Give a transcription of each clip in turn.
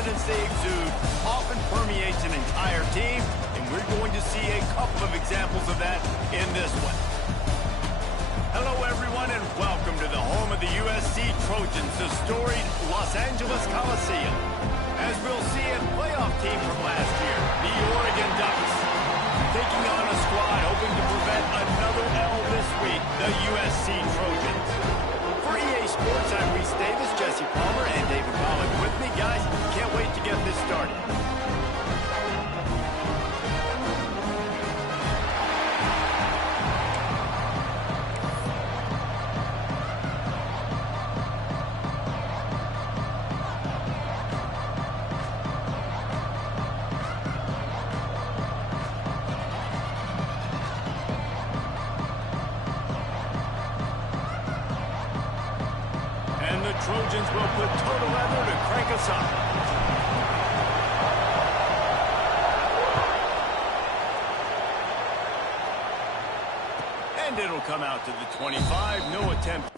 confidence they exude often permeates an entire team, and we're going to see a couple of examples of that in this one. Hello, everyone, and welcome to the home of the USC Trojans, the storied Los Angeles Coliseum. As we'll see a playoff team from last year, the Oregon Ducks, taking on a squad hoping to prevent another L this week, the USC Trojans. For EA Sports, I'm Reese Davis, Jesse Palmer, and David Pollock with me. Guys, can't wait to get this started. Trojans will put total leather to crank us up. And it'll come out to the 25. No attempt.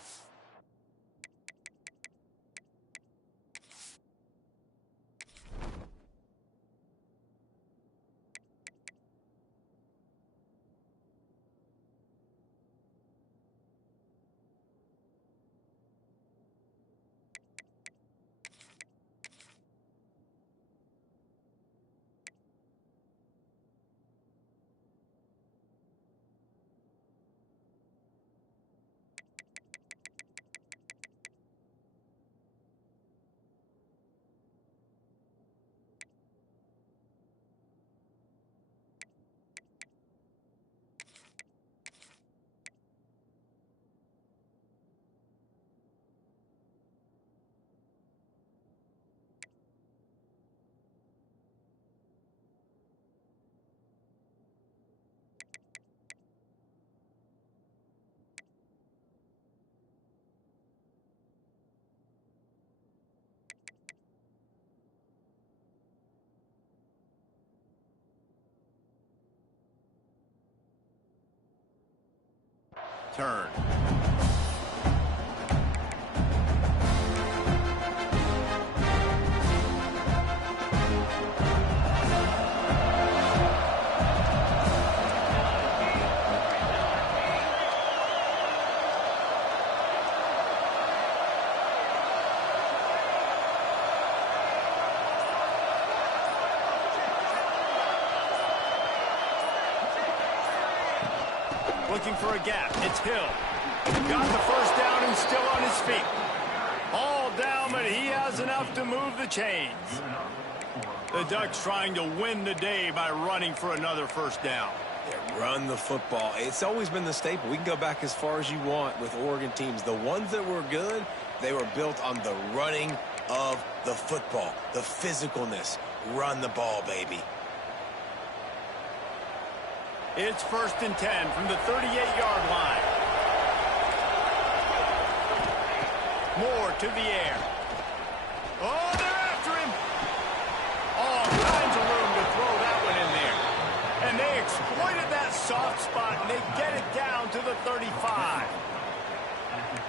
Turn. Looking for a gap. It's Hill. Got the first down and still on his feet. All down, but he has enough to move the chains. The Ducks trying to win the day by running for another first down. Yeah, run the football. It's always been the staple. We can go back as far as you want with Oregon teams. The ones that were good, they were built on the running of the football, the physicalness. Run the ball, baby. It's 1st and 10 from the 38-yard line. Moore to the air. Oh, they're after him. All kinds of room to throw that one in there. And they exploited that soft spot, and they get it down to the 35.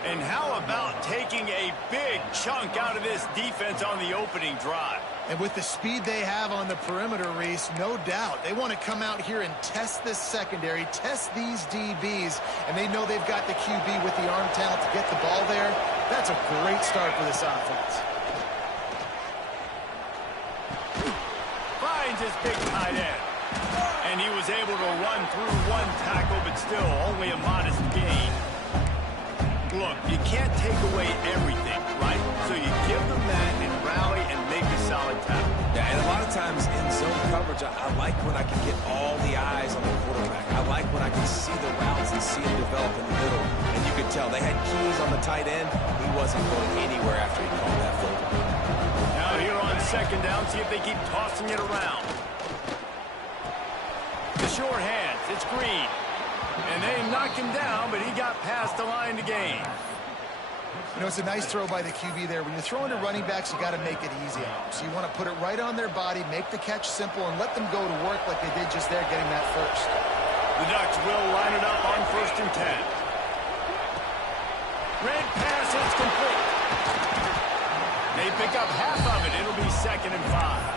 And how about taking a big chunk out of this defense on the opening drive? And with the speed they have on the perimeter, Reese, no doubt, they want to come out here and test this secondary, test these DBs, and they know they've got the QB with the arm talent to get the ball there. That's a great start for this offense. Finds his big tight end. And he was able to run through one tackle, but still only a modest gain. Look, you can't take away everything, right? So you give them that and rally and make a solid tackle. Yeah, and a lot of times in zone coverage, I like when I can get all the eyes on the quarterback. I like when I can see the routes and see him develop in the middle. And you could tell they had keys on the tight end. He wasn't going anywhere after he called that football. Now here on 2nd down, see if they keep tossing it around. The short hands, it's Green. And they knocked him down, but he got past the line to gain. You know, it's a nice throw by the QB there. When you're throwing to running backs, you got to make it easy on them. So you want to put it right on their body, make the catch simple, and let them go to work like they did just there, getting that first. The Ducks will line it up on 1st and 10. Red pass is complete. They pick up half of it. It'll be 2nd and 5.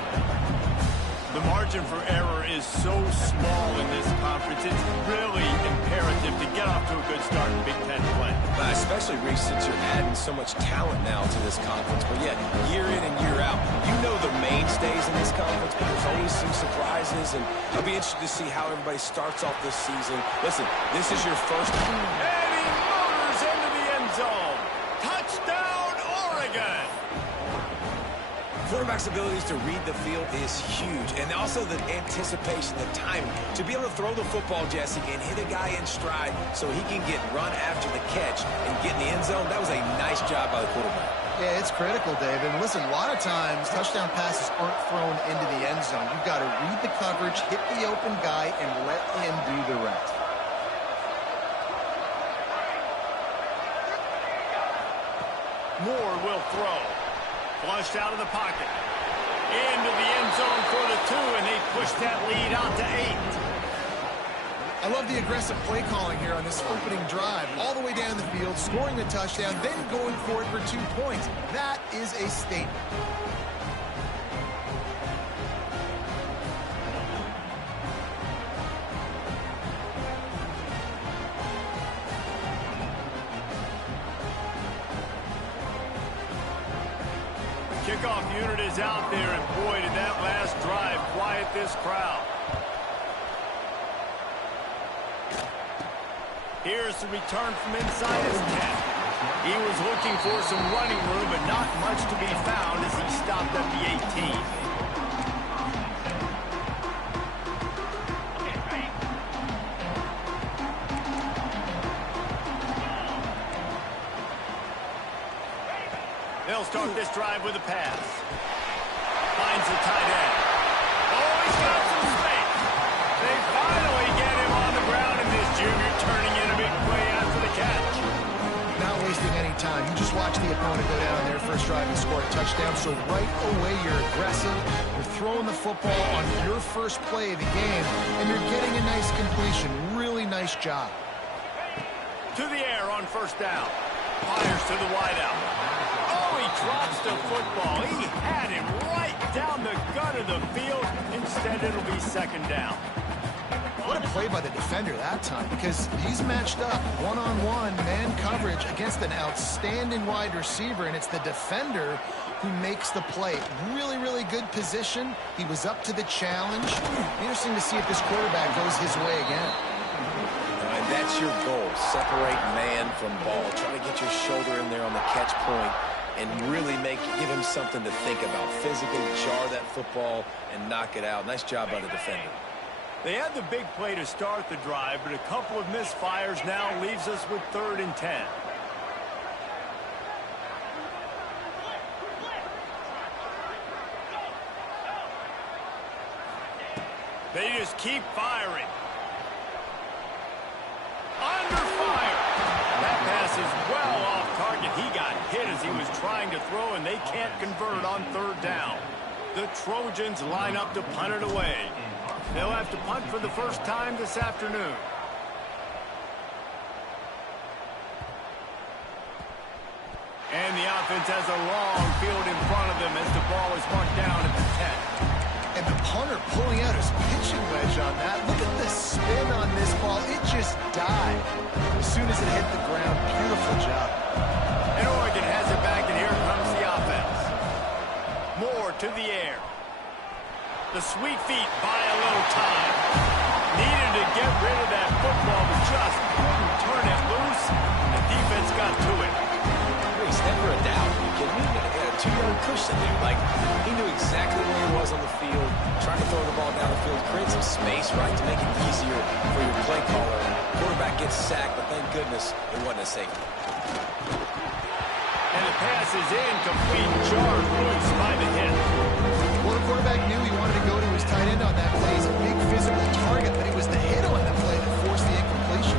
The margin for error is so small in this conference. It's really imperative to get off to a good start in Big Ten play. Especially, Reese, since you're adding so much talent now to this conference. But yet, year in and year out, you know the mainstays in this conference, but there's always some surprises. And I'll be interested to see how everybody starts off this season. Listen, this is your first... And he motors into the end zone. Touchdown, Oregon! Quarterback's abilities to read the field is huge, and also the anticipation, the timing. To be able to throw the football, Jesse, and hit a guy in stride so he can get run after the catch and get in the end zone, that was a nice job by the quarterback. Yeah, it's critical, Dave. And listen, a lot of times touchdown passes aren't thrown into the end zone. You've got to read the coverage, hit the open guy, and let him do the rest. Moore will throw. Flushed out of the pocket. Into the end zone for the 2, and they push that lead out to 8. I love the aggressive play calling here on this opening drive. All the way down the field, scoring the touchdown, then going for it for 2 points. That is a statement. Kickoff unit is out there, and boy, did that last drive quiet this crowd. Here's the return from inside his 10. He was looking for some running room, but not much to be found as he stopped at the 18. They'll start this drive with a pass. Finds the tight end. Oh, he's got some space. They finally get him on the ground, and this junior turning in a big play after the catch. Not wasting any time. You just watch the opponent go down on their first drive and score a touchdown. So right away, you're aggressive. You're throwing the football on your first play of the game, and you're getting a nice completion. Really nice job. To the air on first down. Fires to the wideout. Oh, he drops the football. He had him right down the gut of the field. Instead, it'll be 2nd down. What a play by the defender that time, because he's matched up one-on-one man coverage against an outstanding wide receiver, and it's the defender who makes the play. Really, really good position. He was up to the challenge. Interesting to see if this quarterback goes his way again. And that's your goal, separate man from ball. Try to get your shoulder in there on the catch point and really give him something to think about. Physically jar that football and knock it out. Nice job by the defender. They had the big play to start the drive, but a couple of misfires now leaves us with 3rd and 10. They just keep firing. Under fire. That pass is well off target. He got hit as he was trying to throw, and they can't convert on 3rd down. The Trojans line up to punt it away. They'll have to punt for the first time this afternoon. And the offense has a long field in front of them as the ball is marked down at the 10. And the punter pulling out his pitching wedge on that. Look at the spin on this ball. It just died as soon as it hit the ground. Beautiful job. And Oregon has it back, and here comes the offense. Moore to the air. The sweet feet buy a little time. Needed to get rid of that football, but just couldn't turn it loose. The defense got to it. Reese, never a doubt. You kidding me? He had a 2-yard cushion there. Like, he knew exactly where he was on the field, trying to throw the ball down the field, create some space, right, to make it easier for your play caller. Quarterback gets sacked, but thank goodness it wasn't a safety. And the pass is incomplete, jarred loose by the hit. Well, the quarterback knew he wanted to go to his tight end on that play. He's a big physical target, but it was the hit on the play that forced the incompletion.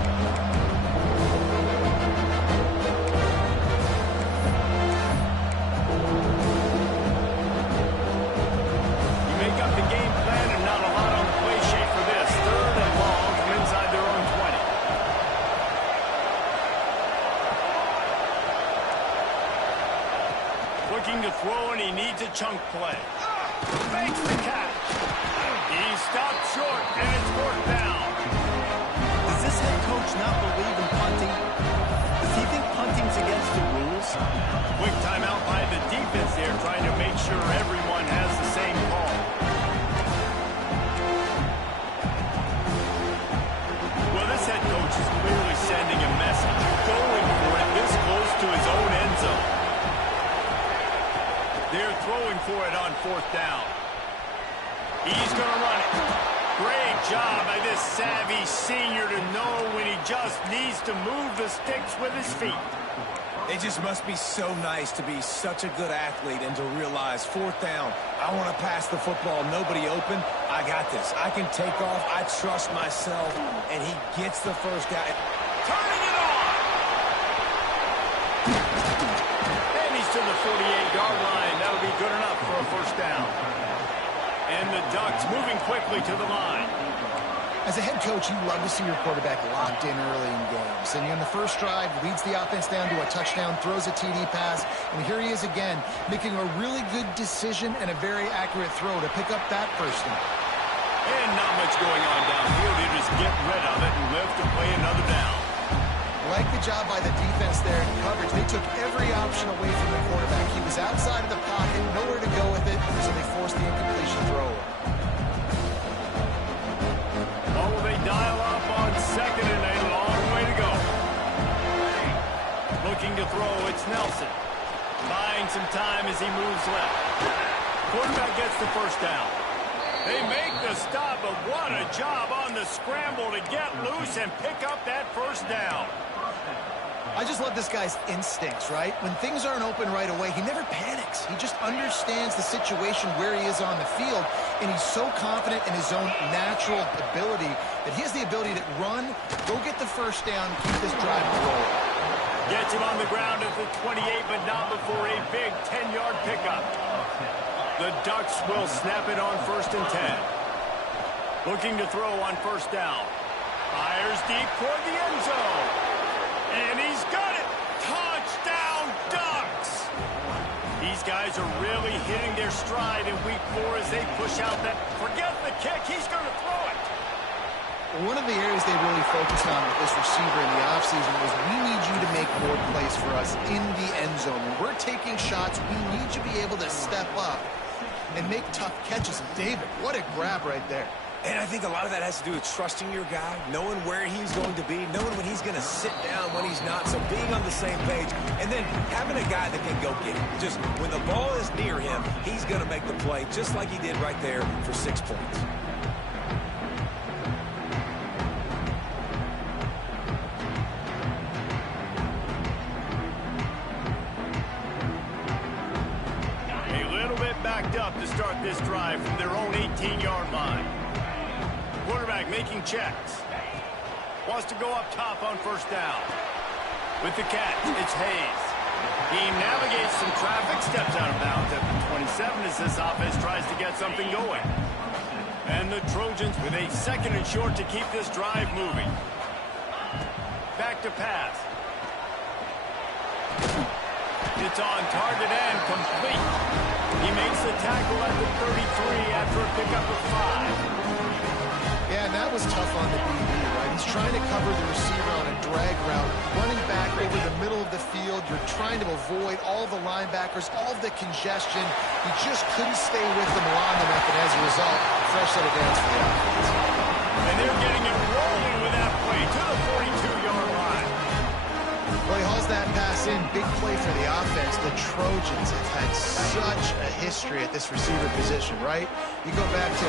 You make up the game plan and not a lot on the play sheet for this. 3rd and long from inside their own 20. Looking to throw He's stopped short, and it's fourth down. Does this head coach not believe in punting? Does he think punting's against the rules? Quick timeout by the defense there, trying to make sure everyone has the same call. Well, this head coach is clearly sending a message, going for it this close to his own end zone. They're throwing for it on fourth down. He's going to run it. Great job by this savvy senior to know when he just needs to move the sticks with his feet. It just must be so nice to be such a good athlete and to realize fourth down, I want to pass the football, nobody open, I got this. I can take off, I trust myself, and he gets the first down. Turning it on! And he's to the 48-yard line. That'll be good enough for a first down. And the Ducks moving quickly to the line. As a head coach, you love to see your quarterback locked in early in games. And in the first drive, leads the offense down to a touchdown, throws a TD pass, and here he is again, making a really good decision and a very accurate throw to pick up that first down. And not much going on downfield. They just get rid of it and live to play another down. Like the job by the defense there in coverage. They took every option away from the quarterback. He was outside of the pocket, nowhere to go with it, so they forced the incompletion throw. Oh, they dial up on second and a long way to go. Looking to throw, it's Nelson. Buying some time as he moves left. Quarterback gets the first down. They make the stop, but what a job on the scramble to get loose and pick up that first down. I just love this guy's instincts, right? When things aren't open right away, he never panics. He just understands the situation where he is on the field, and he's so confident in his own natural ability that he has the ability to run, go get the first down, keep this drive rolling. Gets him on the ground at the 28, but not before a big 10-yard pickup. The Ducks will snap it on first and 10. Looking to throw on first down. Fires deep toward the end zone. And he's got it! Touchdown, Ducks! These guys are really hitting their stride in week 4 as they push out that, forget the kick, he's going to throw it! One of the areas they really focused on with this receiver in the offseason was we need you to make more plays for us in the end zone. When we're taking shots, we need you to be able to step up and make tough catches. And David, what a grab right there. And I think a lot of that has to do with trusting your guy, knowing where he's going to be, knowing when he's going to sit down, when he's not, so being on the same page, and then having a guy that can go get it. Just when the ball is near him, he's going to make the play, just like he did right there for 6 points. A little bit backed up to start this drive from their own 18-yard line. Quarterback making checks. Wants to go up top on first down. With the catch, it's Hayes. He navigates some traffic, steps out of bounds at the 27 as this offense tries to get something going. And the Trojans with a second and short to keep this drive moving. Back to pass. It's on target and complete. He makes the tackle at the 33 after a pickup of 5. Yeah, and that was tough on the DB, right? He's trying to cover the receiver on a drag route, running back over the middle of the field. You're trying to avoid all the linebackers, all of the congestion. He just couldn't stay with them long enough, and as a result, fresh set of downs for the offense. And they're getting it rolling with that play to the 42-yard line. Well, he hauls that pass in. Big play for the offense. The Trojans have had such a history at this receiver position, right? You go back to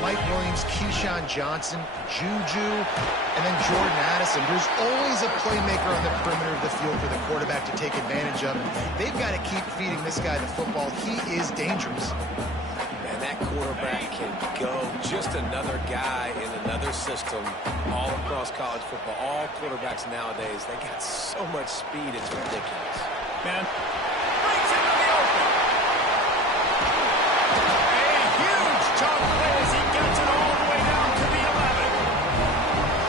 Mike Williams, Keyshawn Johnson, Juju, and then Jordan Addison. There's always a playmaker on the perimeter of the field for the quarterback to take advantage of. They've got to keep feeding this guy the football. He is dangerous. And that quarterback can go. Just another guy in another system all across college football. All quarterbacks nowadays, they got so much speed, it's ridiculous. Man, breaks into the open. A huge chunk play as he gets it all the way down to the 11.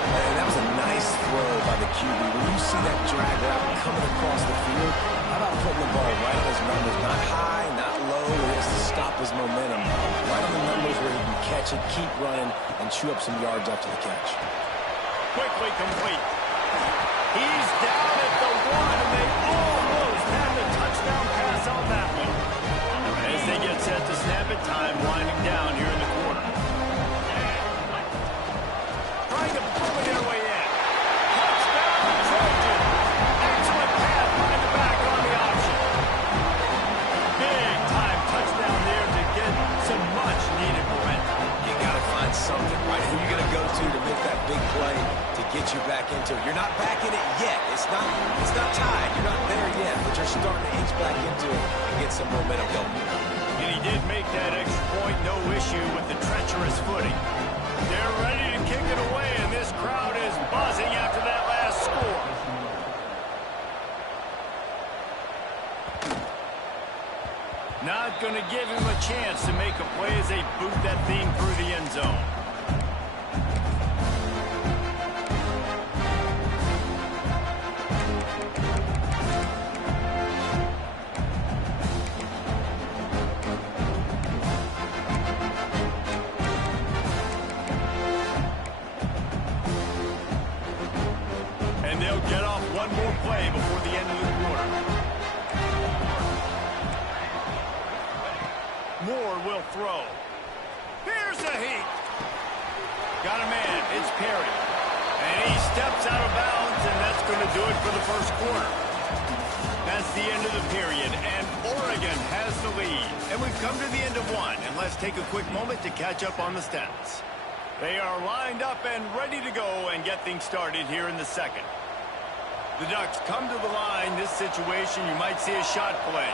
And that was a nice throw by the QB. When you see that drag route coming across the field, how about putting the ball right on his numbers? Not high, not low. He has to stop his momentum. Right on the numbers where he can catch catch it, keep running, and chew up some yards after the catch. Quickly complete. He's down at the 1, and they almost had the touchdown pass on that one. As they get set to snap it, time winding down here in the quarter. Trying to pull it their way in. Touchdown, Trojan. Excellent pass by the back on the option. Big time touchdown there to get some much needed momentum. You got to find something, right? Who are you going to go to make that big play to get you back into it? You're not back in it yet. It's not tied. You're not there yet, but you're starting to inch back into it and get some momentum going. And he did make that extra point, no issue with the treacherous footing. They're ready to kick it away, and this crowd is buzzing after that last score. Not going to give him a chance to make a play as they boot that thing through the end zone. And they'll get off one more play before the end of the quarter. Moore will throw. Here's the heat. Got a man. It's Perry. And he steps out of bounds, and that's going to do it for the first quarter. That's the end of the period, and Oregon has the lead. And we've come to the end of one, and let's take a quick moment to catch up on the stats. They are lined up and ready to go and get things started here in the second. The Ducks come to the line. This situation, you might see a shot play.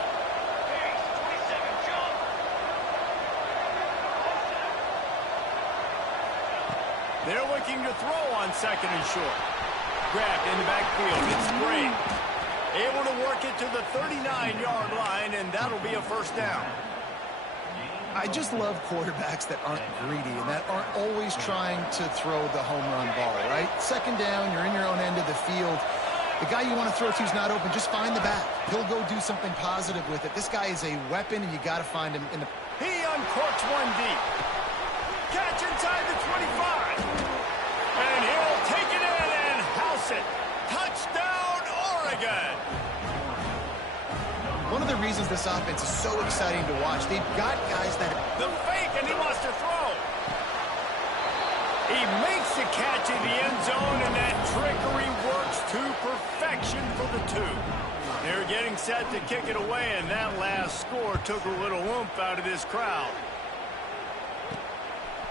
They're looking to throw on second and short. Grabbed in the backfield. It's Gray. Able to work it to the 39-yard line, and that'll be a first down. I just love quarterbacks that aren't greedy and that aren't always trying to throw the home run ball, right? Second down, you're in your own end of the field. The guy you want to throw to is not open. Just find the back. He'll go do something positive with it. This guy is a weapon, and you got to find him in the... He uncorks one deep. Catch inside the 25. And he'll take it in and house it. Touchdown, Oregon. One of the reasons this offense is so exciting to watch, they've got guys that... The fake, and he wants to throw. He makes the catch in the end zone, and that trickery works to perfection for the two. They're getting set to kick it away, and that last score took a little oomph out of this crowd.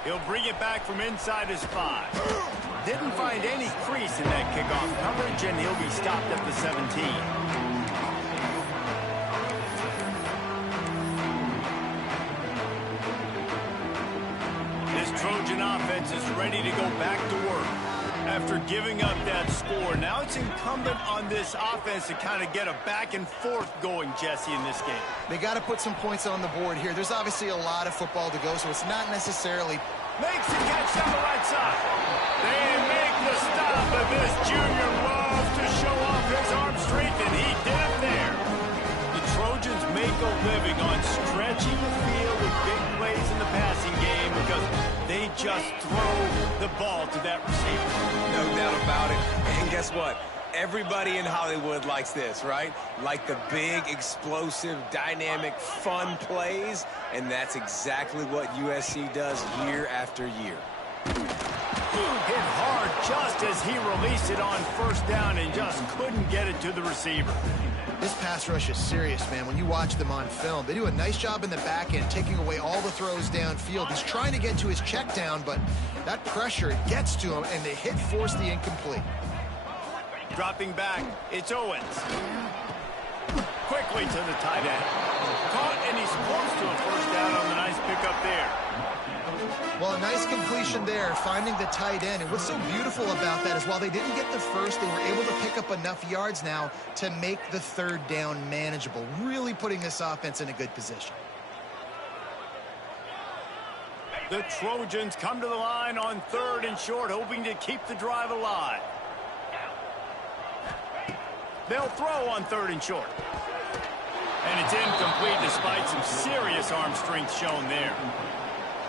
He'll bring it back from inside his 5. Didn't find any crease in that kickoff coverage, and he'll be stopped at the 17. This Trojan offense is ready to go back to work. After giving up that score, now it's incumbent on this offense to kind of get a back and forth going, Jesse, in this game. They got to put some points on the board here. There's obviously a lot of football to go, so it's not necessarily... Makes the catch down the right side. They make the stop, but this junior loves to show off his arm strength, and he did it there. The Trojans make a living on stretching the field with big plays in the passing game because they just throw the ball to that receiver. No doubt about it. And guess what? Everybody in Hollywood likes this, right? Like the big, explosive, dynamic, fun plays, and that's exactly what USC does year after year. Hit hard just as he released it on first down and just couldn't get it to the receiver. This pass rush is serious, man. When you watch them on film, they do a nice job in the back end, taking away all the throws downfield. He's trying to get to his check down, but that pressure gets to him, and the hit forced the incomplete. Dropping back, it's Owens. Quickly to the tight end. Caught, and he's close to a first down on the nice pickup there. Well, a nice completion there, finding the tight end. And what's so beautiful about that is while they didn't get the first, they were able to pick up enough yards now to make the third down manageable, really putting this offense in a good position. The Trojans come to the line on third and short, hoping to keep the drive alive. They'll throw on third and short. And it's incomplete despite some serious arm strength shown there.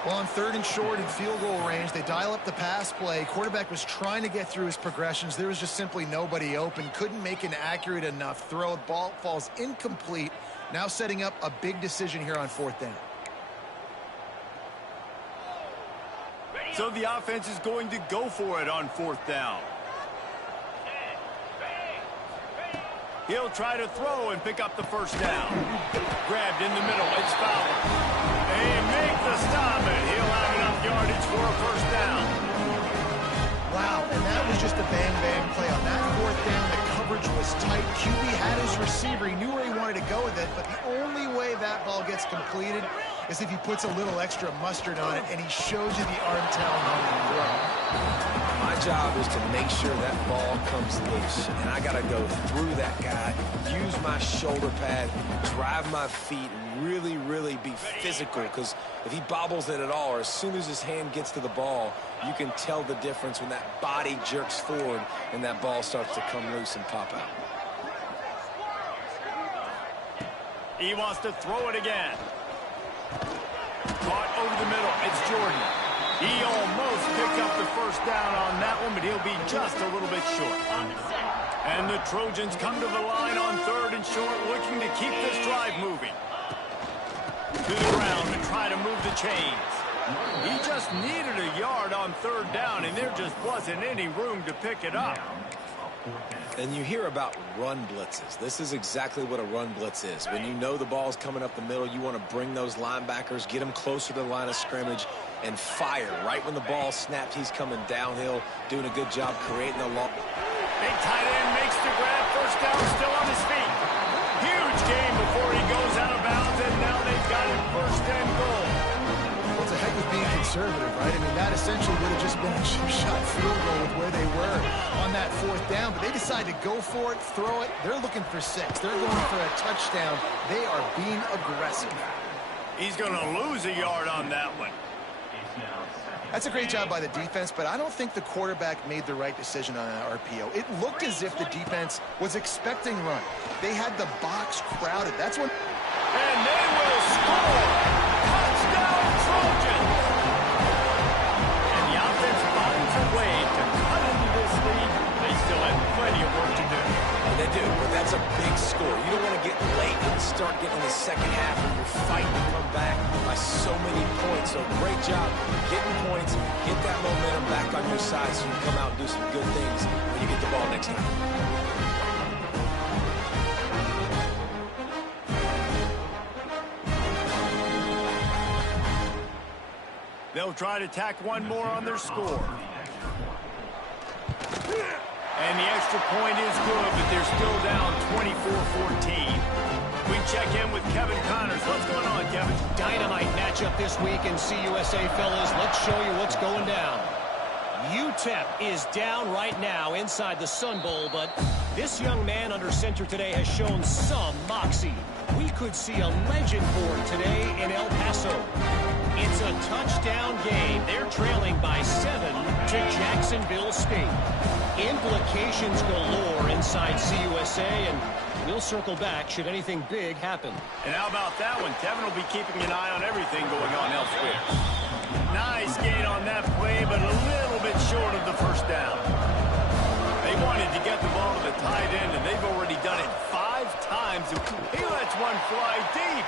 Well, on 3rd and short and field goal range, they dial up the pass play. Quarterback was trying to get through his progressions. There was just simply nobody open. Couldn't make an accurate enough throw. The ball falls incomplete. Now setting up a big decision here on 4th down. So the offense is going to go for it on 4th down. He'll try to throw and pick up the first down. Grabbed in the middle. It's Fowler. They make the stop, and he'll have enough yardage for a first down. Wow, and that was just a bang-bang play. On that 4th down, the coverage was tight. QB had his receiver. He knew where he wanted to go with it, but the only way that ball gets completed is if he puts a little extra mustard on it, and he shows you the arm talent on the throw. My job is to make sure that ball comes loose, and I got to go through that guy, use my shoulder pad, drive my feet, really, really be physical, because if he bobbles it at all, or as soon as his hand gets to the ball, you can tell the difference when that body jerks forward and that ball starts to come loose and pop out. He wants to throw it again. Caught over the middle. It's Jordan. He almost picked up the first down on that one, but he'll be just a little bit short. And the Trojans come to the line on 3rd and short, looking to keep this drive moving. To the ground to try to move the chains. He just needed a yard on 3rd down, and there just wasn't any room to pick it up. And you hear about run blitzes. This is exactly what a run blitz is. When you know the ball's coming up the middle, you want to bring those linebackers, get them closer to the line of scrimmage, and fire. Right when the ball snapped, he's coming downhill, doing a good job creating a long... Big tight end makes the grab. First down, still on his feet. Huge game before he goes out of bounds, and now they've got it 1st and goal. Well, it's a heck of being conservative, right? I mean, that essentially would have just been a chip-shot field goal with where they were on that 4th down, but they decided to go for it, throw it. They're looking for 6. They're going for a touchdown. They are being aggressive. He's going to lose a yard on that one. That's a great job by the defense, but I don't think the quarterback made the right decision on an RPO. It looked as if the defense was expecting run. They had the box crowded. That's when... And they will score! Touchdown, Trojans! And the offense finds a way to cut into this lead. They still have plenty of work to do. They do, but that's a big score. You don't want to get late and start getting in the second half when you're fighting to come back by so many points. So great job getting points, get that momentum back on your side so you can come out and do some good things when you get the ball next time. They'll try to tack one more on their score. And the extra point is good, but they're still down 24-14. We check in with Kevin Connors. What's going on, Kevin? Dynamite matchup this week in CUSA, fellas. Let's show you what's going down. UTEP is down right now inside the Sun Bowl, but this young man under center today has shown some moxie. We could see a legend born today in El Paso. It's a touchdown game. They're trailing by 7 to Jacksonville State. Implications galore inside CUSA, and we'll circle back should anything big happen. And how about that one? Kevin will be keeping an eye on everything going on elsewhere. Nice gain on that play, but a little bit short of the first down. They wanted to get the ball to the tight end, and they've already done it 5 times. He lets one fly deep.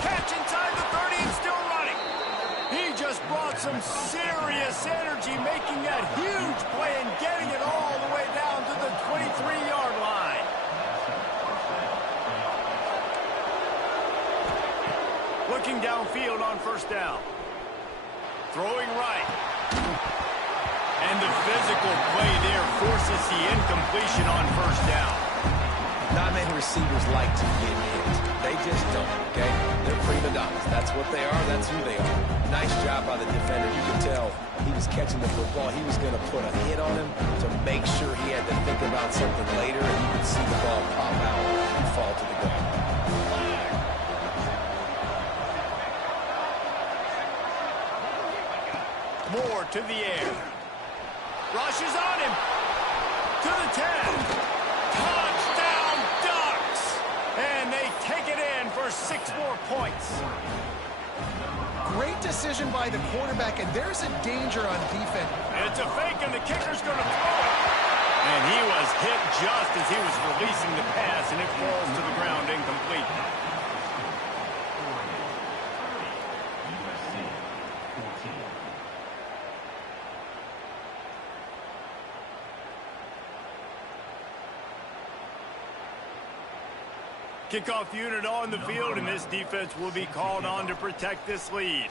Catch inside the 30 and still running. He just brought some serious energy, making that huge play and getting it all the way down to the 23-yard line. Looking downfield on first down. Throwing right. And the physical play there forces the incompletion on first down. Not many receivers like to get hit. They just don't, okay? They're prima donnas. That's what they are. That's who they are. Nice job by the defender. You can tell he was catching the football. He was going to put a hit on him to make sure he had to think about something later, and you could see the ball pop out and fall to the ground. Moore to the air. Rushes on him. To the 10. Touchdown Ducks! And they take it in for 6 more points. great decision by the quarterback, and there's a danger on defense. It's a fake, and the kicker's going to throw it. And he was hit just as he was releasing the pass, and it falls to the ground incomplete. Kickoff unit on the field, and this defense will be called on to protect this lead.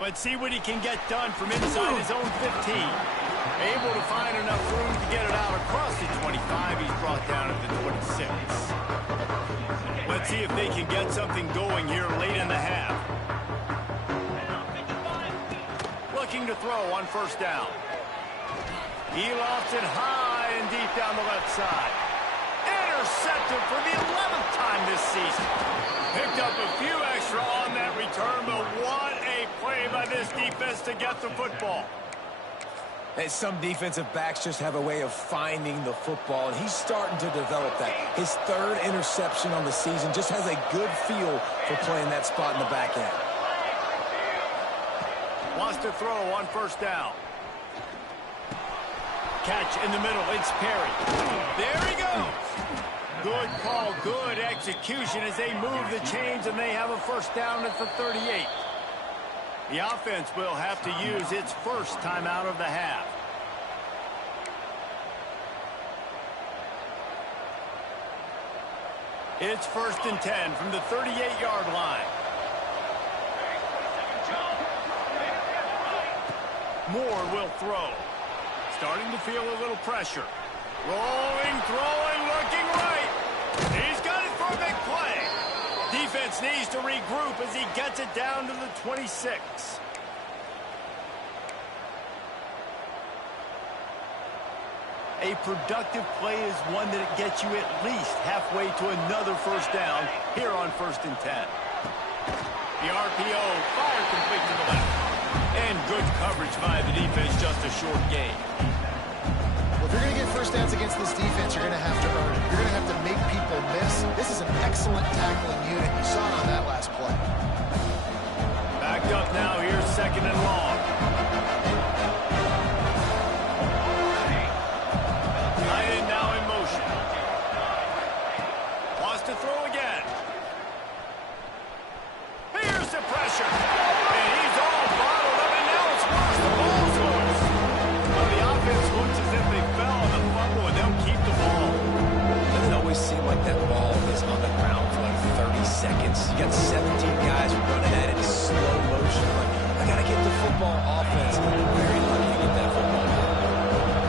Let's see what he can get done from inside his own 15. Able to find enough room to get it out across the 25. He's brought down at the 26. Let's see if they can get something going here late in the half. Looking to throw on first down. He lofts it high and deep down the left side. Intercepted for the 11th time this season. Picked up a few extra on that return, but what a play by this defense to get the football. And some defensive backs just have a way of finding the football, and he's starting to develop that. His third interception on the season just has a good feel for playing that spot in the back end. Wants to throw on first down. Catch in the middle, it's Perry. There he goes. Good call, good execution as they move the chains, and they have a first down at the 38. The offense will have to use its first timeout of the half. It's 1st and 10 from the 38-yard line. Moore will throw. Starting to feel a little pressure. Rolling, throwing, looking right. He's got it for a big play. Defense needs to regroup as he gets it down to the 26. A productive play is one that gets you at least halfway to another first down here on 1st and 10. The RPO fired complete to the left. And good coverage by the defense, just a short gain. Well, if you're going to get first downs against this defense, you're going to have to earn it. You're going to have to make people miss. This is an excellent tackling unit. You saw it on that last play. Backed up now, here's 2nd and long. Tight end now in motion. Wants to throw again. Here's the pressure. And he's all bottled up, and now it's worse. The ball's loose. Well, the offense looks as if they fell on the fumble, and they'll keep the ball. Doesn't always seem like that ball is on the ground for like 30 seconds. You got 17 guys running at it in slow motion. Like, I got to get the football offense. I'm very lucky to get that football.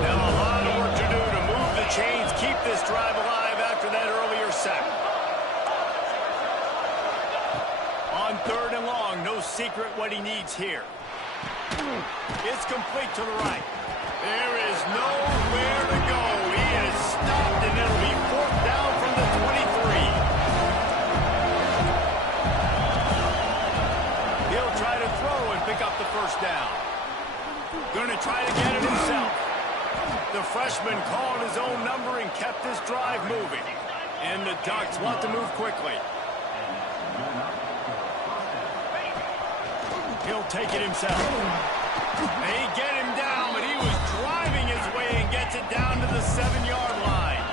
Now a lot of work to do to move the chains, keep this drive alive after that earlier sack. On 3rd and long, no secret what he needs here. It's complete to the right. There is nowhere to go. He is stopped, and it'll be 4th down from the 23. He'll try to throw and pick up the first down. Going to try to get it himself. The freshman called his own number and kept this drive moving. And the Ducks want to move quickly. He'll take it himself. They get him down, but he was driving his way and gets it down to the 7-yard line.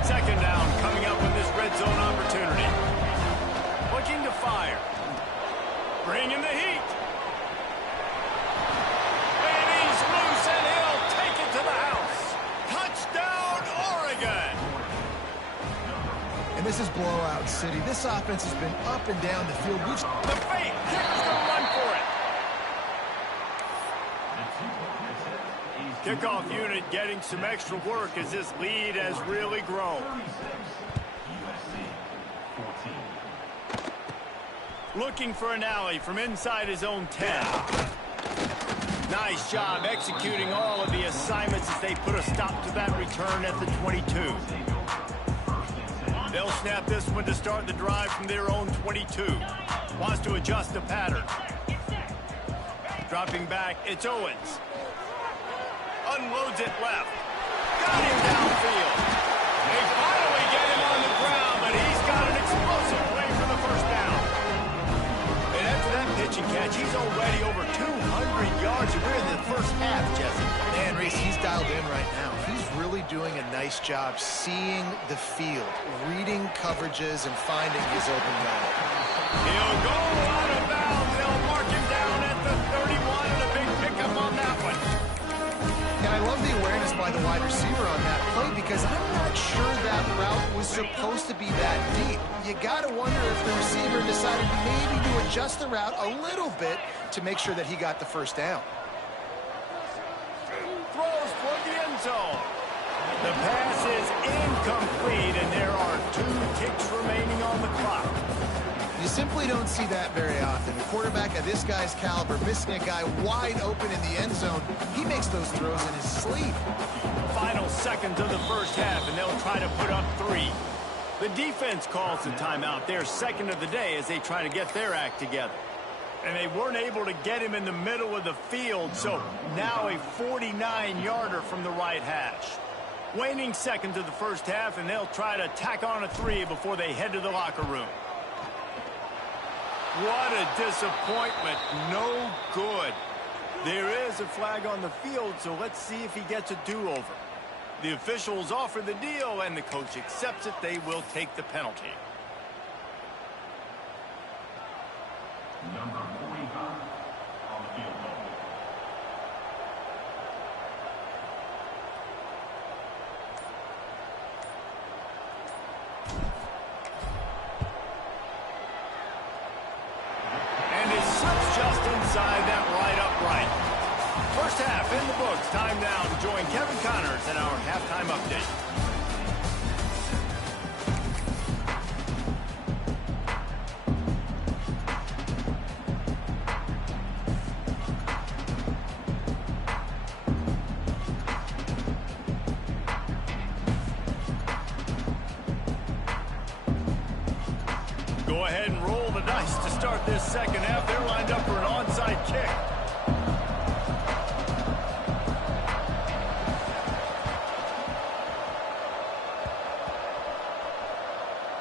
2nd down coming up with this red zone opportunity. Looking to fire. Bringing the heat. And he's loose, and he'll take it to the house. Touchdown, Oregon. And this is blowout city. This offense has been up and down the field. The fake. Kicker's going to run for it. Kickoff unit getting some extra work as this lead has really grown. Looking for an alley from inside his own 10. Nice job executing all of the assignments as they put a stop to that return at the 22. They'll snap this one to start the drive from their own 22. Wants to adjust the pattern. Dropping back, it's Owens. Unloads it left. Got him downfield. They finally get him on the ground, but he's got an explosive scrimmage. He's already over 200 yards, and we're in the first half, Jesse. Man, Reese, he's dialed in right now. He's really doing a nice job seeing the field, reading coverages, and finding his open guy. He'll go out of bounds. They'll mark him down at the 31, and a big pickup on that one. And I love the awareness by the wide receiver on that play because I'm not sure that route was supposed to be that deep. You got to wonder if the receiver decided maybe to adjust the route a little bit to make sure that he got the first down. Throws for the end zone. The pass is incomplete, and there are 2 ticks remaining on the clock. You simply don't see that very often. A quarterback of this guy's caliber missing a guy wide open in the end zone, he makes those throws in his sleep. Final seconds of the first half, and they'll try to put up 3. The defense calls the timeout, their second of the day, as they try to get their act together. And they weren't able to get him in the middle of the field, so now a 49-yarder from the right hash. Waning seconds of the first half, and they'll try to tack on a 3 before they head to the locker room. What a disappointment. No good. There is a flag on the field, so let's see if he gets a do-over. The officials offer the deal, and the coach accepts it. They will take the penalty. Number 45 on the field goal. And his sub's just inside that right upright. First half in the books. Time now to join Kevin Connors in our halftime update. Go ahead and roll the dice to start this second half. They're lined up for an onside kick.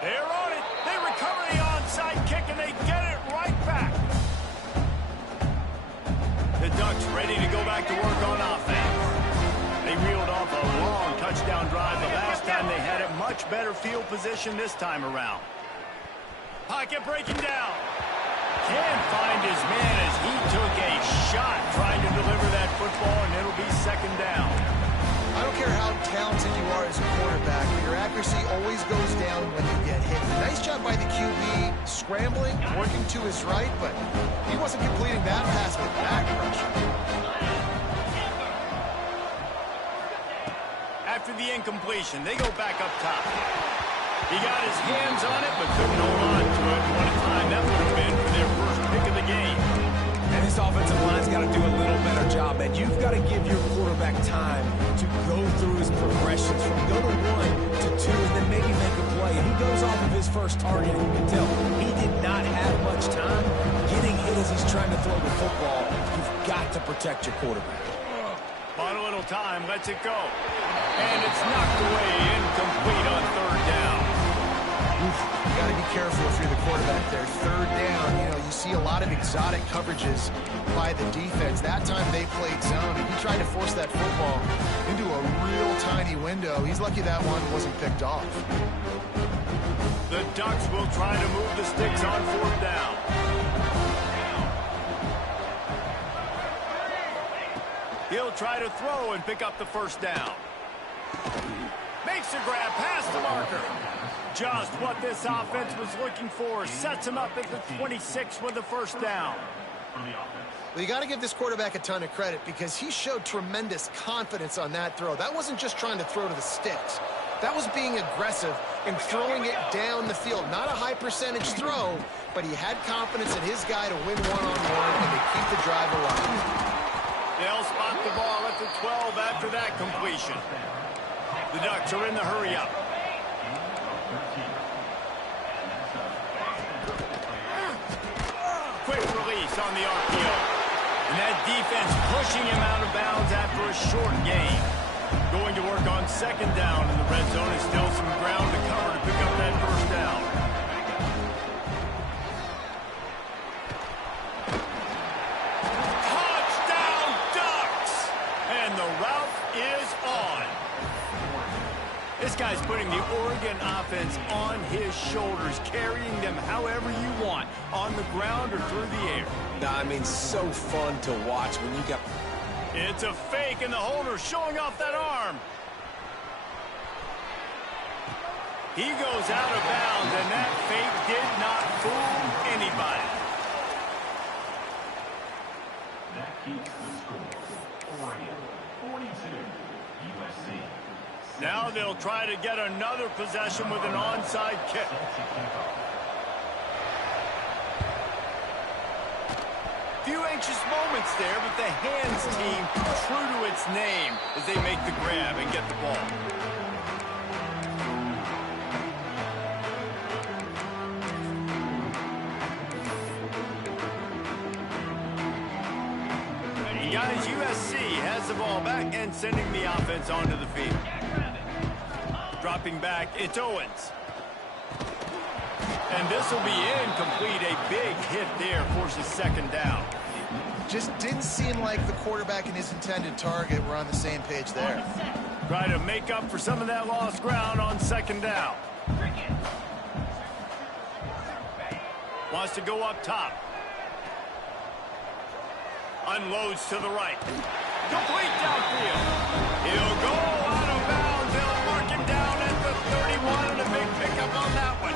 They're on it. They recover the onside kick, and they get it right back. The Ducks ready to go back to work on offense. They reeled off a long touchdown drive the last time they had it. Much better field position this time around. Pocket breaking down. Can't find his man as he took a shot trying to deliver that football, and it'll be second down. I don't care how talented you are as a quarterback, your accuracy always goes down when you get hit. Nice job by the QB, scrambling, working to his right, but he wasn't completing that pass with back pressure. After the incompletion, they go back up top. He got his hands on it, but couldn't hold on to it. What a time that would have been for their first pick of the game. And this offensive line's got to do a little better job, and you've got to give your quarterback time to go through his progressions from go to 1 to 2 and then maybe make a play. And he goes off of his first target, and you can tell he did not have much time getting hit as he's trying to throw the football. You've got to protect your quarterback. Bought a little time, lets it go. And it's knocked away, incomplete on third down. You got to be careful if you're the quarterback there. Third down, you know, you see a lot of exotic coverages by the defense. That time they played zone, and he tried to force that football into a real tiny window. He's lucky that one wasn't picked off. The Ducks will try to move the sticks on fourth down. He'll try to throw and pick up the first down. Makes a grab past the marker. Just what this offense was looking for. Sets him up at the 26 with the first down. Well, you got to give this quarterback a ton of credit because he showed tremendous confidence on that throw. That wasn't just trying to throw to the sticks. That was being aggressive and throwing it down the field. Not a high percentage throw, but he had confidence in his guy to win one-on-one and to keep the drive alive. They'll spot the ball at the 12 after that completion. The Ducks are in the hurry-up. Quick release on the RPO. And that defense pushing him out of bounds after a short gain. Going to work on second down in the red zone is still some ground to cover to pick up that first down. putting the Oregon offense on his shoulders, carrying them however you want, on the ground or through the air. Nah, I mean, so fun to watch when you got... It's a fake, and the holder showing off that arm. He goes out of bounds, and that fake did not fool anybody. That keeps the score. Oregon, 42, USC. Now they'll try to get another possession with an onside kick. Few anxious moments there, but the hands team true to its name as they make the grab and get the ball. Guys, USC has the ball back and sending the offense onto the field. Dropping back, it's Owens. And this will be incomplete. A big hit there forces second down. Just didn't seem like the quarterback and his intended target were on the same page there. Try to make up for some of that lost ground on second down. Wants to go up top. Unloads to the right. Complete downfield. He'll go out of bounds. They'll mark him down at the 31 and a big pickup on that one.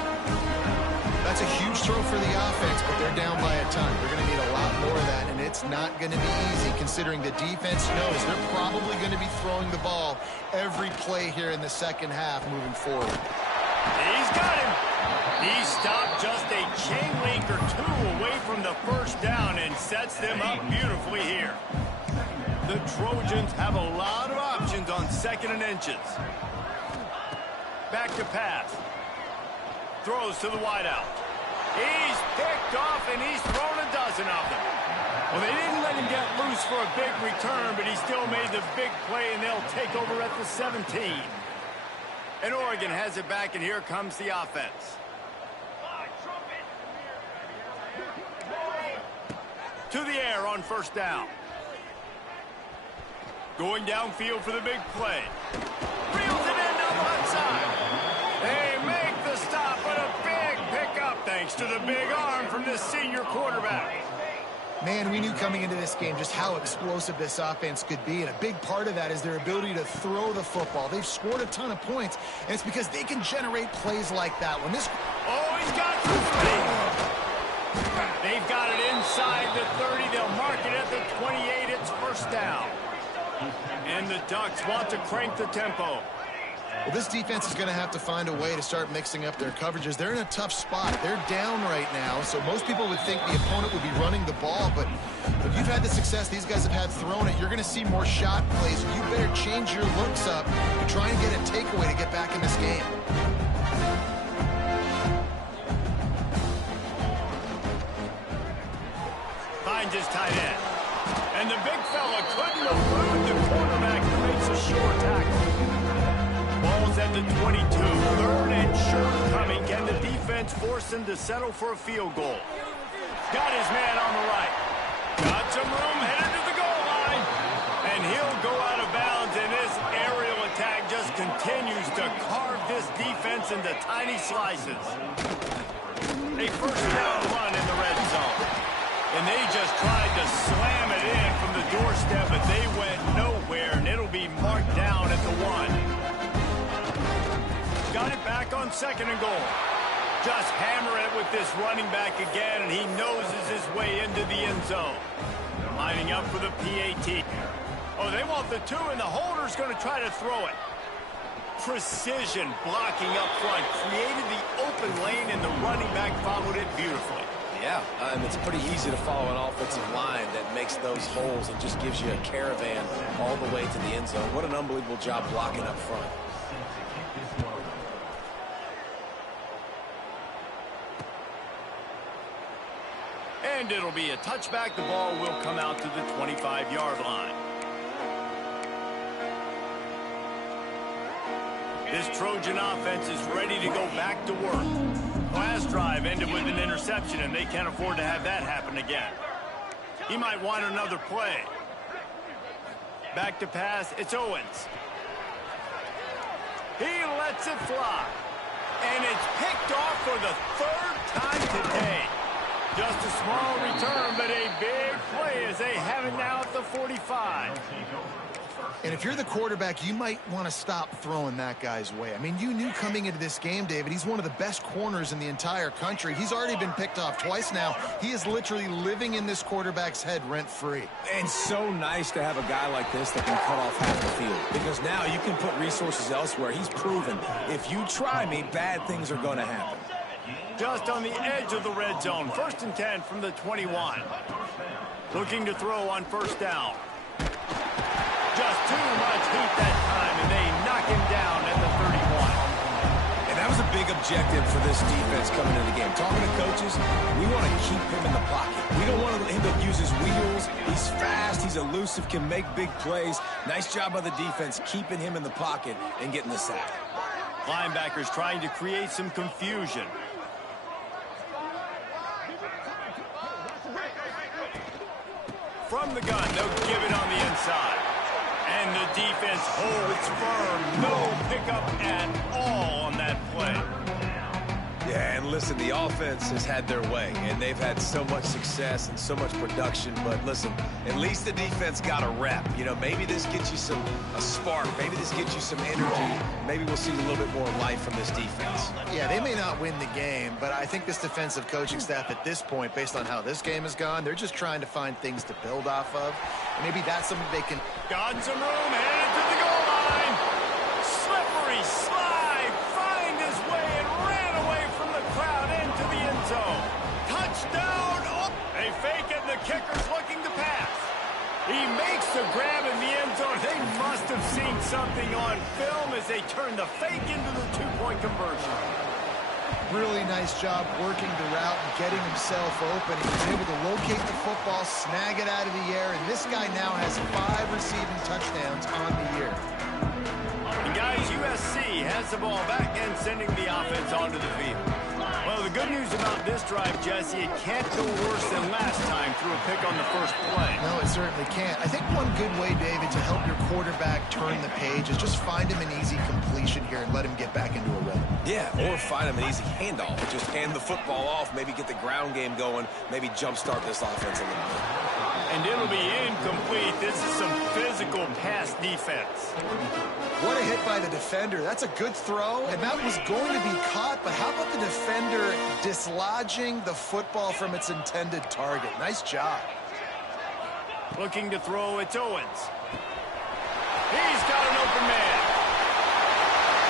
That's a huge throw for the offense, but they're down by a ton. They're going to need a lot more of that, and it's not going to be easy considering the defense knows they're probably going to be throwing the ball every play here in the second half moving forward. He's got him. He stopped just a chain link or two away from the first down and sets them up beautifully here. The Trojans have a lot of options on second and inches. Back to pass. Throws to the wideout. He's picked off and he's thrown a dozen of them. Well, they didn't let him get loose for a big return, but he still made the big play, and they'll take over at the 17. And Oregon has it back, and here comes the offense. To the air on first down. Going downfield for the big play. Reels it in down the left side. They make the stop, but a big pickup thanks to the big arm from this senior quarterback. Man, we knew coming into this game just how explosive this offense could be, and a big part of that is their ability to throw the football. They've scored a ton of points, and it's because they can generate plays like that. When this... Oh, he's got it for 3. They've got it inside the 30. They'll mark it at the 28. It's first down. And the Ducks want to crank the tempo. Well, this defense is going to have to find a way to start mixing up their coverages. They're in a tough spot. They're down right now, so most people would think the opponent would be running the ball, but if you've had the success these guys have had throwing it, you're going to see more shot plays. You better change your looks up and try and get a takeaway to get back in this game. Finds his tight end. And the big fella couldn't elude the quarterback who makes a short tackle. Ball's at the 22. Third and sure coming. Can the defense force him to settle for a field goal? Got his man on the right. Got some room, headed to the goal line. And he'll go out of bounds, and this aerial attack just continues to carve this defense into tiny slices. A first down run in the red zone. And they just tried to slam it in from the doorstep, but they went nowhere, and it'll be marked down at the 1. Got it back on second and goal. Just hammer it with this running back again, and he noses his way into the end zone. Lining up for the PAT. Oh, they want the 2, and the holder's going to try to throw it. Precision blocking up front. Created the open lane, and the running back followed it beautifully. Yeah, it's pretty easy to follow an offensive line that makes those holes and just gives you a caravan all the way to the end zone. What an unbelievable job blocking up front. And it'll be a touchback. The ball will come out to the 25-yard line. This Trojan offense is ready to go back to work. Last drive ended with an interception, and they can't afford to have that happen again. He might want another play. Back to pass, it's Owens. He lets it fly. And it's picked off for the third time today. Just a small return, but a big play as they have it now at the 45. And if you're the quarterback, you might want to stop throwing that guy's way. I mean, you knew coming into this game, David, he's one of the best corners in the entire country. He's already been picked off twice now. He is literally living in this quarterback's head rent-free. And so nice to have a guy like this that can cut off half the field. Because now you can put resources elsewhere. He's proven, if you try me, bad things are going to happen. Just on the edge of the red zone. 1st and 10 from the 21. Looking to throw on first down. Just too much heat that time, and they knock him down at the 31. And that was a big objective for this defense coming into the game. Talking to coaches, we want to keep him in the pocket. We don't want him to use his wheels. He's fast, he's elusive, can make big plays. Nice job by the defense keeping him in the pocket and getting the sack. Linebackers trying to create some confusion. From the gun, they'll give it on the inside. And the defense holds firm. No pickup at all on that play. Yeah, and listen, the offense has had their way, and they've had so much success and so much production. But listen, at least the defense got a rep. You know, maybe this gets you a spark. Maybe this gets you some energy. Maybe we'll see a little bit more life from this defense. Yeah, they may not win the game, but I think this defensive coaching staff at this point, based on how this game has gone, they're just trying to find things to build off of. And maybe that's something they can... Got some room, headed to the goal line. Slippery slide, find his way and ran away from the crowd into the end zone. Touchdown! Oh, they fake it, and the kicker's looking to pass. He makes the grab in the end zone. They must have seen something on film as they turn the fake into the two-point conversion. Really nice job working the route and getting himself open. He was able to locate the football, snag it out of the air, and this guy now has 5 receiving touchdowns on the year. And guys, USC has the ball back and sending the offense onto the field. Well, the good news about this drive, Jesse, it can't go worse than last time through a pick on the first play. No, it certainly can't. I think one good way, David, to help your quarterback turn the page is just find him an easy completion here and let him get back into a rhythm. Yeah, or find him an easy handoff. Just hand the football off, maybe get the ground game going, maybe jumpstart this offense a little bit. And it'll be incomplete. This is some physical pass defense. What a hit by the defender. That's a good throw, and that was going to be caught, but how about the defender dislodging the football from its intended target? Nice job. Looking to throw, it's Owens. He's got an open man.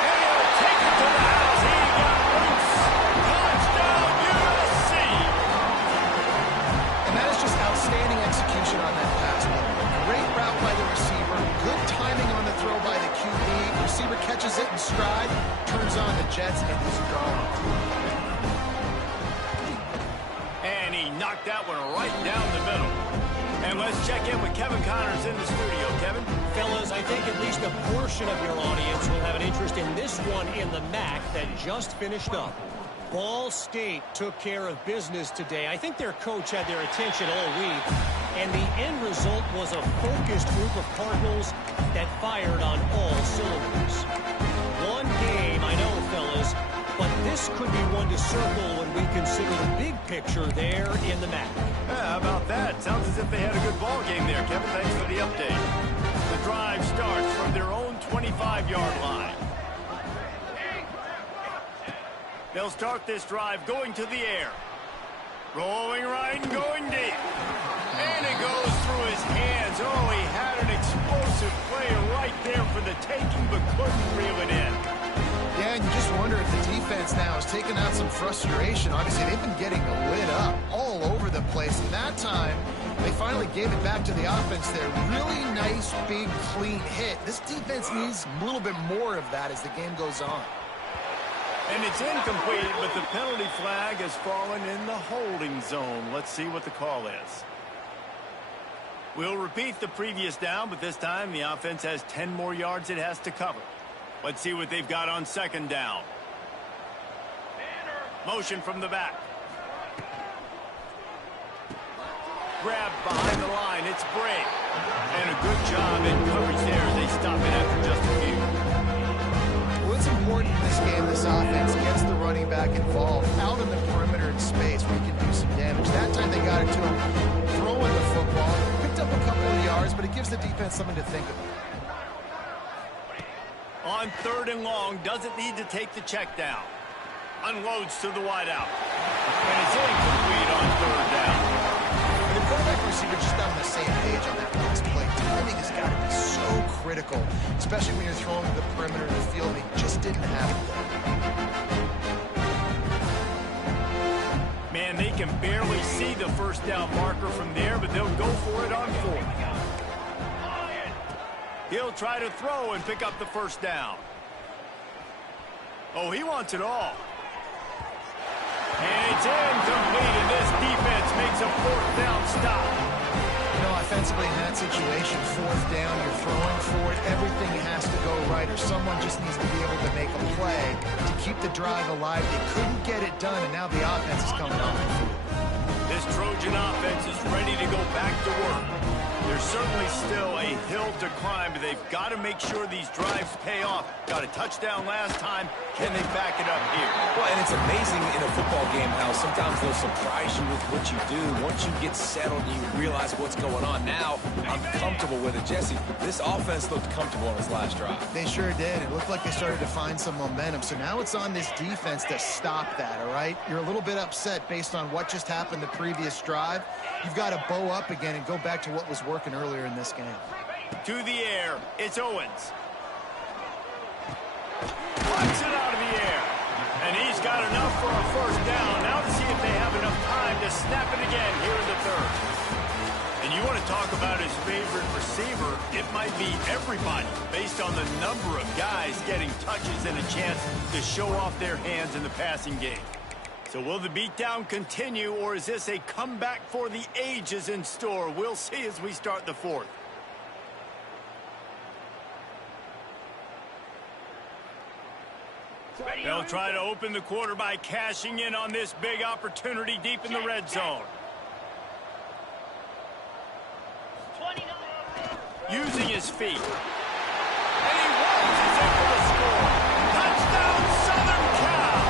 And he'll take it to the house. He got loose. Touchdown, USC. And that is just outstanding execution on that pass. Great route by the receiver. Good timing on the throw by the QB. Receiver catches it in stride, turns on the jets, and he's gone. And he knocked that one right down the middle. And let's check in with Kevin Connors in the studio. Kevin? Fellas, I think at least a portion of your audience will have an interest in this one in the MAC that just finished up. Ball State took care of business today. I think their coach had their attention all week, and the end result was a focused group of Cardinals that fired on all cylinders. One game, I know, fellas, but this could be one to circle when we consider the big picture there in the MAC. How about that? Sounds as if they had a good ball game there, Kevin. Thanks for the update. The drive starts from their own 25-yard line. They'll start this drive going to the air. Rolling right and going deep. And it goes through his hands. Oh, he had an explosive play right there for the taking, but couldn't reel it in. Yeah, and you just wonder if the defense now has taken out some frustration. Obviously, they've been getting lit up all over the place. And that time, they finally gave it back to the offense there. Really nice, big, clean hit. This defense needs a little bit more of that as the game goes on. And it's incomplete, but the penalty flag has fallen in the holding zone. Let's see what the call is. We'll repeat the previous down, but this time the offense has 10 more yards it has to cover. Let's see what they've got on second down. Motion from the back. Grab behind the line. It's Bray. And a good job in coverage there as they stop it after just a few. Well, it's important in this game this offense gets the running back involved out in the perimeter in space where he can do some damage. That time they got it to him throwing the football. Picked up a couple of yards, but it gives the defense something to think about. On 3rd and long, doesn't need to take the check down. Unloads to the wideout. And it's incomplete on 3rd down. And the quarterback receiver just not on the same page on that last play. Timing has got to be so critical, especially when you're throwing to the perimeter of the field. They just didn't have it there. Man, they can barely see the 1st down marker from there, but they'll go for it on 4th. He'll try to throw and pick up the 1st down. Oh, he wants it all. And it's incomplete, and this defense makes a 4th down stop. You know, offensively in that situation, 4th down, you're throwing for it. Everything has to go right, or someone just needs to be able to make a play to keep the drive alive. They couldn't get it done, and now the offense is coming on. This Trojan offense is ready to go back to work. There's certainly still a hill to climb, but they've got to make sure these drives pay off. Got a touchdown last time. Can they back it up here? Well, and it's amazing in a football game how sometimes they'll surprise you with what you do. Once you get settled and you realize what's going on, now I'm comfortable with it. Jesse, this offense looked comfortable on his last drive. They sure did. It looked like they started to find some momentum. So now it's on this defense to stop that, all right? You're a little bit upset based on what just happened the previous drive. You've got to bow up again and go back to what was working earlier in this game. To the air, it's Owens. Flies it out of the air. And he's got enough for a 1st down. Now to see if they have enough time to snap it again here in the 3rd. And you want to talk about his favorite receiver, it might be everybody based on the number of guys getting touches and a chance to show off their hands in the passing game. So will the beatdown continue, or is this a comeback for the ages in store? We'll see as we start the 4th. They'll try to open the quarter by cashing in on this big opportunity deep in the red zone. Using his feet. And he launches it for the score. Touchdown, Southern Cal!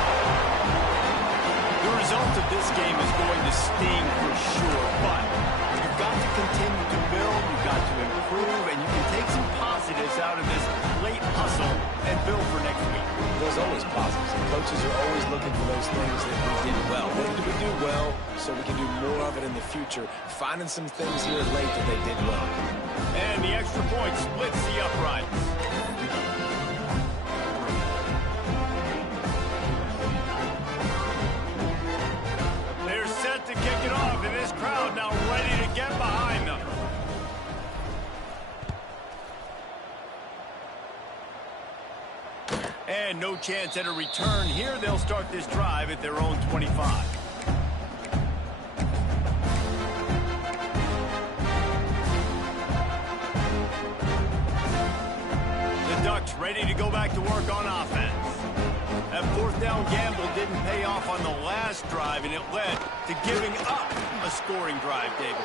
The result of this game is going to sting for sure, but you've got to continue to build, you've got to improve, and you can take some positives out of this late hustle and build for next week. There's always positives, and coaches are always looking for those things that we did well. What did we do well so we can do more of it in the future? Finding some things here late that they did well. And the extra point splits the uprights. They're set to kick it off, and this crowd now ready to get behind them. And no chance at a return here. They'll start this drive at their own 25. The Ducks ready to go back to work on offense. That 4th down gamble didn't pay off on the last drive, and it led to giving up a scoring drive, David.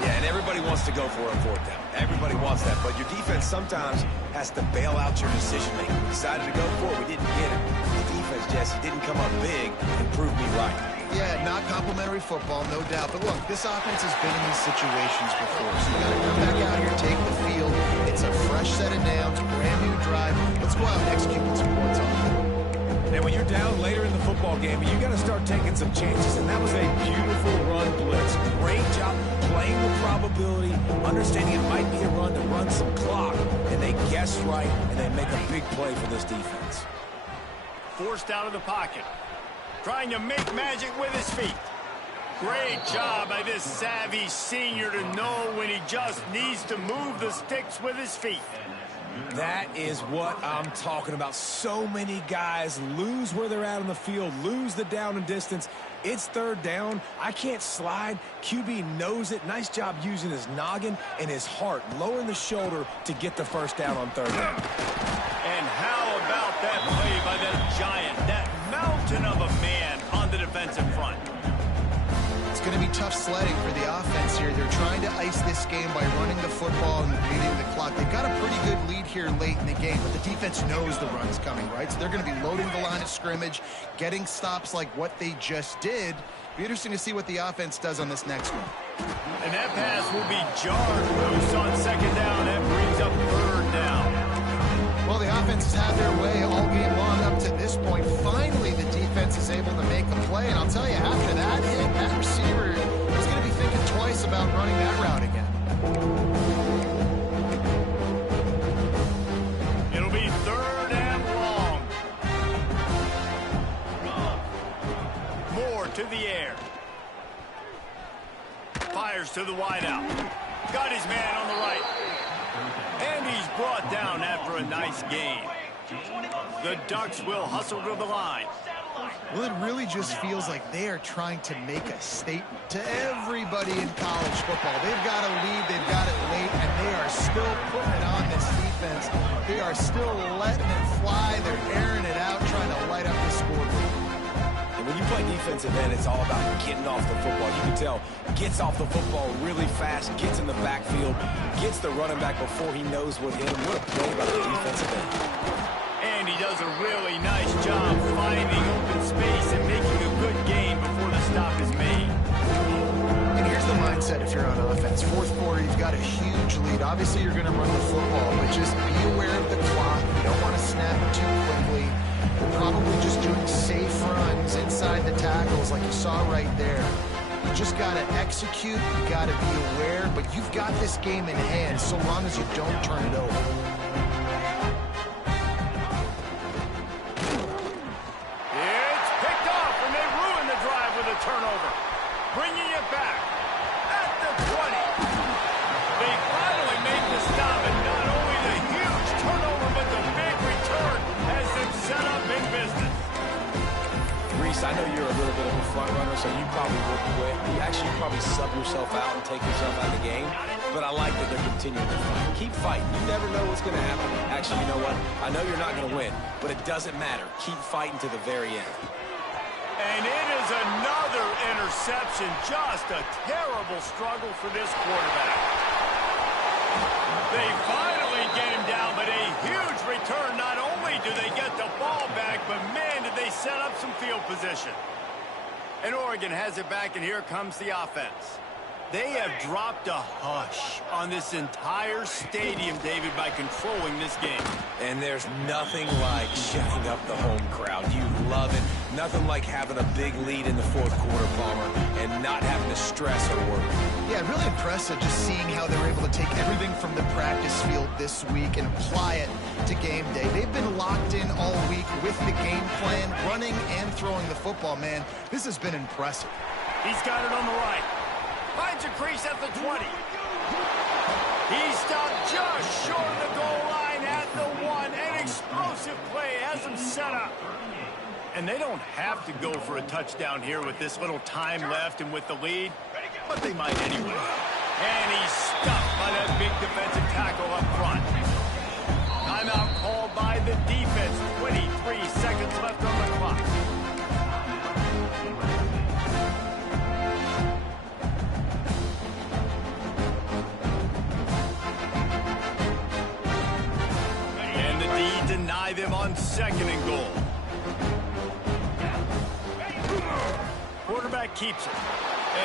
Yeah, and everybody wants to go for a 4th down. Everybody wants that, but your defense sometimes has to bail out your decision-making. We decided to go for it. We didn't get it. The defense, Jesse, didn't come up big and prove me right. Yeah, not complimentary football, no doubt. But look, this offense has been in these situations before. So you got to come back out here, take the field. It's a fresh set of downs, brand new drive. Let's go out and execute with some points on it. And when you're down later in the football game, you got to start taking some chances. And that was a beautiful run blitz. Great job playing the probability, understanding it might be a run to run some clock. And they guess right, and they make a big play for this defense. Forced out of the pocket. Trying to make magic with his feet. Great job by this savvy senior to know when he just needs to move the sticks with his feet. That is what I'm talking about. So many guys lose where they're at on the field, lose the down and distance. It's 3rd down. I can't slide. QB knows it. Nice job using his noggin and his heart, lowering the shoulder to get the 1st down on 3rd down. And how about that play by that giant, that mountain of a man on the defensive front? It's going to be tough sledding for the offense here. They're trying to ice this game by running the football and beating the clock. They've got a pretty good lead here late in the game, but the defense knows the run's coming, right? So they're going to be loading the line of scrimmage, getting stops like what they just did. Be interesting to see what the offense does on this next one. And that pass will be jarred loose on second down. That brings up third down. Well, the offense has had their way all game long up to this point. Finally, the defense is able to make a play. And I'll tell you, after that hit, that receiver is going to be thinking twice about running that route again. It'll be third and long. Moore to the air. Fires to the wideout. Got his man on the right. And he's brought down after a nice gain. The Ducks will hustle to the line. Well, it really just feels like they are trying to make a statement to everybody in college football. They've got a lead, they've got it late, and they are still putting it on this defense. They are still letting it fly. They're airing it out, trying to light up the scoreboard. And when you play defensive end, it's all about getting off the football. You can tell, gets off the football really fast, gets in the backfield, gets the running back before he knows what hit him. What a play by the defensive end. And he does a really nice job finding open space and making a good gain before the stop is made. And here's the mindset if you're on offense. Fourth quarter, you've got a huge lead. Obviously, you're going to run the football, but just be aware of the clock. You don't want to snap it too quickly. You're probably just doing safe runs inside the tackles like you saw right there. You just got to execute. You got to be aware, but you've got this game in hand so long as you don't turn it over. Turnover, bringing it back at the 20. They finally make the stop, and not only the huge turnover, but the big return has them set up in business. Reese, I know you're a little bit of a front runner, so you probably would quit. You actually probably sub yourself out and take yourself out of the game. But I like that they're continuing to fight. Keep fighting. You never know what's going to happen. Actually, you know what? I know you're not going to win, but it doesn't matter. Keep fighting to the very end. And it is another interception. Just a terrible struggle for this quarterback. They finally get him down, but a huge return. Not only do they get the ball back, but man, did they set up some field position. And Oregon has it back, and here comes the offense. They have dropped a hush on this entire stadium, David, by controlling this game. And there's nothing like shutting up the home crowd. You love it. Nothing like having a big lead in the fourth quarter, Palmer, and not having to stress or worry. Yeah, really impressive just seeing how they were able to take everything from the practice field this week and apply it to game day. They've been locked in all week with the game plan, running and throwing the football, man. This has been impressive. He's got it on the right. Finds a crease at the 20. He stopped just short of the goal line at the 1. An explosive play has him set up. And they don't have to go for a touchdown here with this little time left and with the lead, but they might anyway. And he's stuffed by that big defensive tackle up front. Timeout called by the defense. 23 seconds left on the clock. Deny them on second and goal. Quarterback keeps it.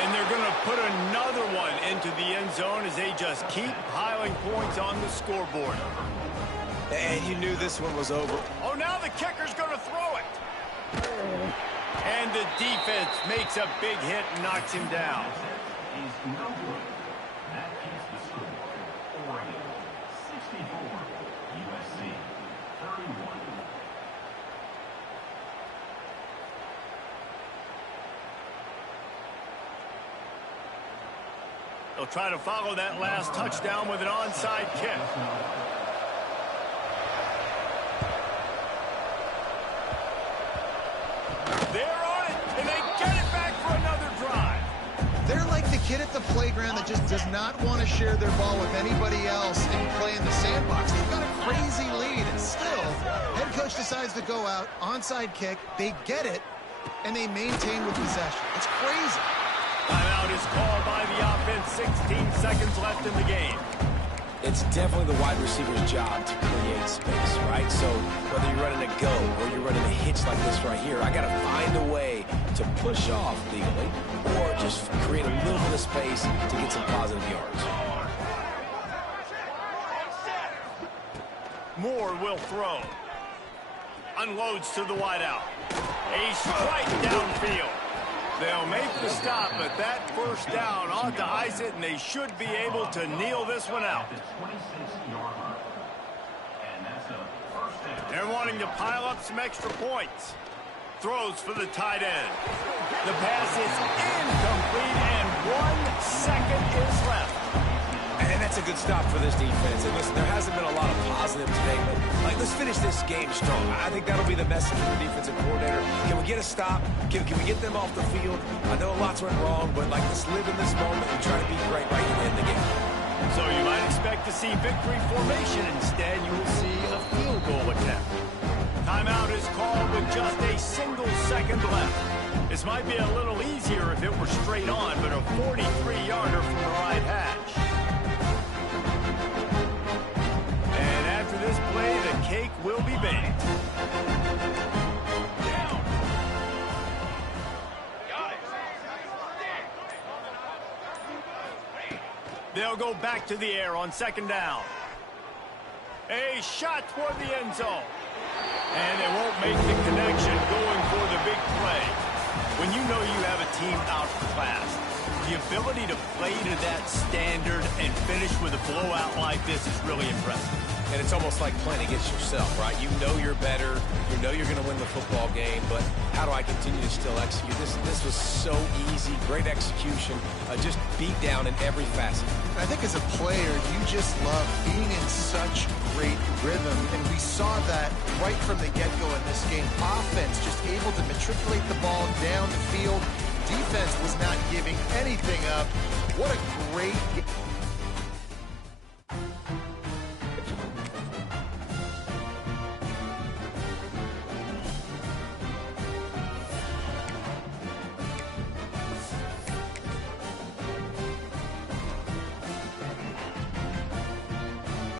And they're going to put another one into the end zone as they just keep piling points on the scoreboard. And you knew this one was over. Oh, now the kicker's going to throw it. And the defense makes a big hit and knocks him down. Is no good. That keeps the score. Oregon 64, USC 31. They'll try to follow that last touchdown with an onside kick. They're on it, and they get it back for another drive. They're like the kid at the playground that just does not want to share their ball with anybody else and play in the sandbox. They've got a crazy lead, and still, head coach decides to go out, onside kick, they get it, and they maintain with possession. It's crazy. Timeout is called by the offense. 16 seconds left in the game. It's definitely the wide receiver's job to create space, right? So whether you're running a go or you're running a hitch like this right here, I got to find a way to push off legally or just create a little bit of space to get some positive yards. Moore will throw. Unloads to the wideout. A strike downfield. They'll make the stop, but that first down ought to ice it, and they should be able to kneel this one out. They're wanting to pile up some extra points. Throws for the tight end. The pass is incomplete, and 1 second is left. And that's a good stop for this defense. And listen, there hasn't been a lot of positive today, but let's finish this game strong. I think that'll be the message from the defensive coordinator. Can we get a stop? Can we get them off the field? I know lots went wrong, but let's live in this moment and try to be great right here in the game. So you might expect to see victory formation. Instead, you will see a field goal attempt. Timeout is called with just a single second left. This might be a little easier if it were straight on, but a 43-yarder from the right hash. And after this play, the cake will be baked. They'll go back to the air on second down. A shot toward the end zone. And they won't make the connection going for the big play. When you know you have a team outclassed, the ability to play to that standard and finish with a blowout like this is really impressive. And it's almost like playing against yourself, right? You know you're better. You know you're going to win the football game, but how do I continue to still execute? This was so easy. Great execution. Just beat down in every facet. I think as a player, you just love being in such great rhythm, and we saw that right from the get-go in this game. Offense just able to matriculate the ball down the field. Defense was not giving anything up. What a great game.